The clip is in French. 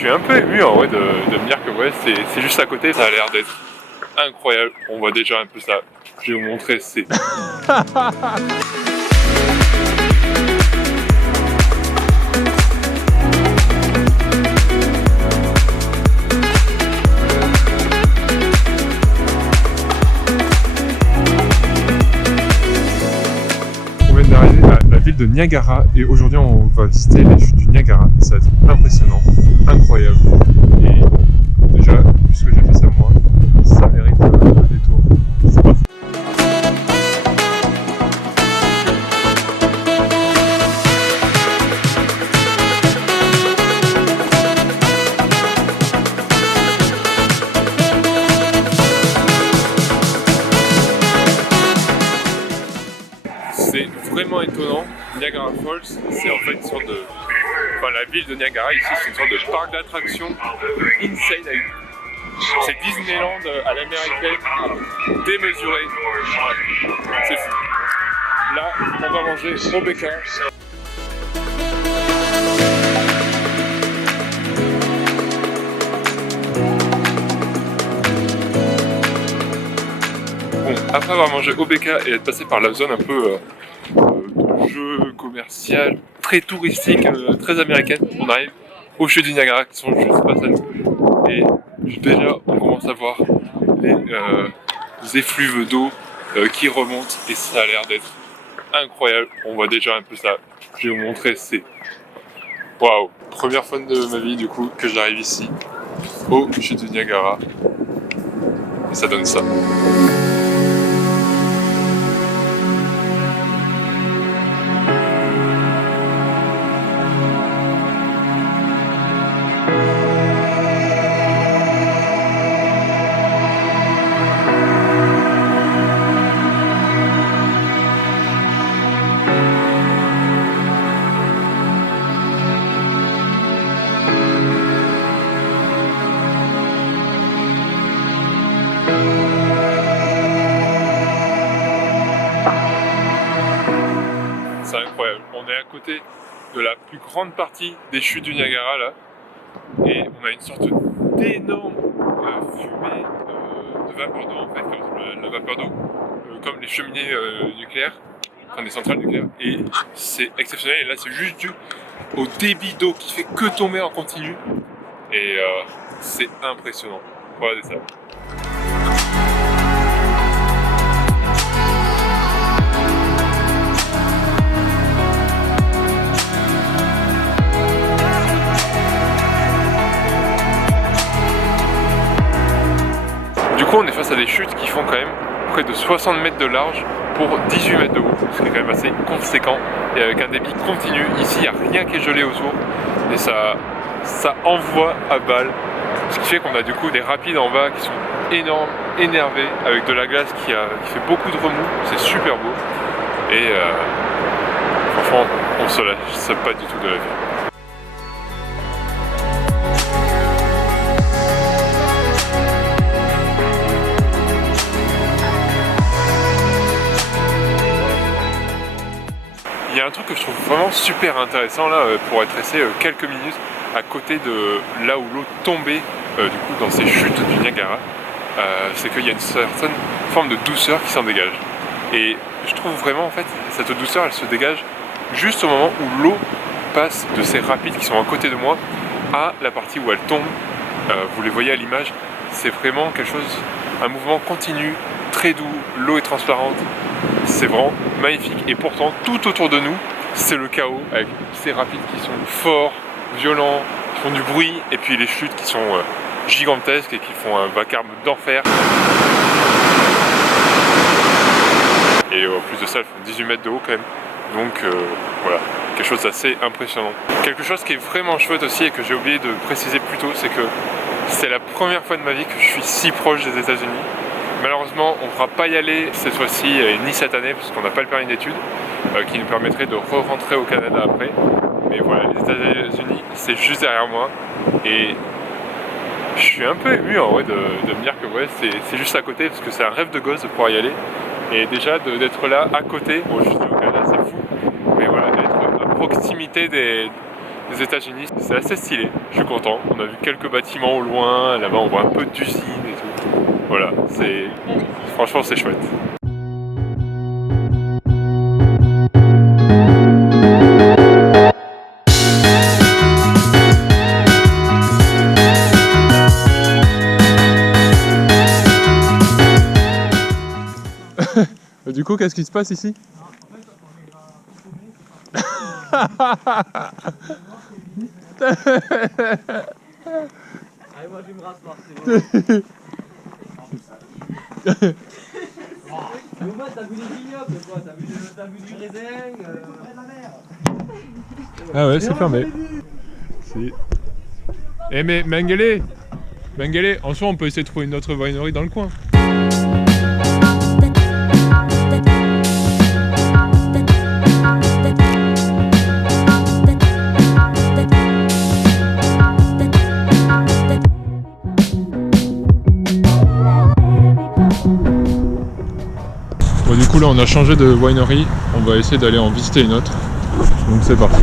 suis un peu ému en vrai de me dire que ouais, c'est juste à côté, ça a l'air d'être incroyable. On voit déjà un peu ça. Je vais vous montrer, c'est... On vient d'arriver à la ville de Niagara et aujourd'hui on va visiter les chutes du Niagara. Ça va être impressionnant, incroyable. Et déjà, puisque j'ai fait ça moi, ça mérite le détour. C'est parti. C'est vraiment étonnant. Niagara Falls, c'est en fait une sorte de... Enfin, la ville de Niagara, ici, c'est une sorte de parc d'attractions insane. C'est Disneyland à l'américaine, démesuré. C'est fou. Là, on va manger au BK. Bon, après avoir mangé au BK et être passé par la zone un peu de jeu commercial, très touristique, très américaine, on arrive aux chutes du Niagara qui sont juste face à nous. Et déjà, on commence à voir les effluves d'eau qui remontent et ça a l'air d'être incroyable. On voit déjà un peu ça. Je vais vous montrer, c'est... Waouh! Première fois de ma vie du coup que j'arrive ici, aux chutes du Niagara. Et ça donne ça. C'est incroyable. On est à côté de la plus grande partie des chutes du Niagara là, et on a une sorte d'énorme fumée de vapeur d'eau en fait, comme la vapeur d'eau, comme les cheminées nucléaires, enfin des centrales nucléaires, et c'est exceptionnel. Et là, c'est juste dû au débit d'eau qui fait que tomber en continu, et c'est impressionnant. Regardez ça. Du coup, on est face à des chutes qui font quand même près de 60 mètres de large pour 18 mètres de haut, ce qui est quand même assez conséquent, et avec un débit continu. Ici, il n'y a rien qui est gelé autour, et ça envoie à balle, ce qui fait qu'on a du coup des rapides en bas qui sont énormes, énervés, avec de la glace qui fait beaucoup de remous. C'est super beau, et franchement, on se lasse pas du tout de la vue. Il y a un truc que je trouve vraiment super intéressant là, pour être resté quelques minutes à côté de là où l'eau tombait du coup dans ces chutes du Niagara, c'est qu'il y a une certaine forme de douceur qui s'en dégage. Et je trouve vraiment en fait cette douceur elle se dégage juste au moment où l'eau passe de ces rapides qui sont à côté de moi à la partie où elle tombe. Vous les voyez à l'image, c'est vraiment quelque chose, un mouvement continu, très doux, l'eau est transparente. C'est vraiment magnifique, et pourtant tout autour de nous c'est le chaos avec ces rapides qui sont forts, violents, qui font du bruit, et puis les chutes qui sont gigantesques et qui font un vacarme d'enfer. Et en plus de ça elles font 18 mètres de haut quand même, donc voilà, quelque chose d'assez impressionnant. Quelque chose qui est vraiment chouette aussi et que j'ai oublié de préciser plus tôt, c'est que c'est la première fois de ma vie que je suis si proche des États-Unis. Malheureusement, on ne pourra pas y aller cette fois-ci, ni cette année, parce qu'on n'a pas le permis d'études, qui nous permettrait de re-rentrer au Canada après. Mais voilà, les États-Unis, c'est juste derrière moi. Et je suis un peu ému en vrai de me dire que ouais, c'est juste à côté, parce que c'est un rêve de gosse de pouvoir y aller. Et déjà d'être là à côté, bon, je suis au Canada, c'est fou. Mais voilà, d'être à proximité des États-Unis. C'est assez stylé, je suis content. On a vu quelques bâtiments au loin, là-bas on voit un peu d'usines et tout. Voilà, franchement c'est chouette. Du coup, qu'est-ce qui se passe ici? Allez, moi je vais me rasseoir, c'est bon. Mais moi, t'as vu les vignobles, quoi? T'as vu du raisin Ah ouais, c'est fermé. Eh mais Mengele, en soi on peut essayer de trouver une autre winery dans le coin. Bon, du coup là on a changé de winery, on va essayer d'aller en visiter une autre. Donc c'est parti.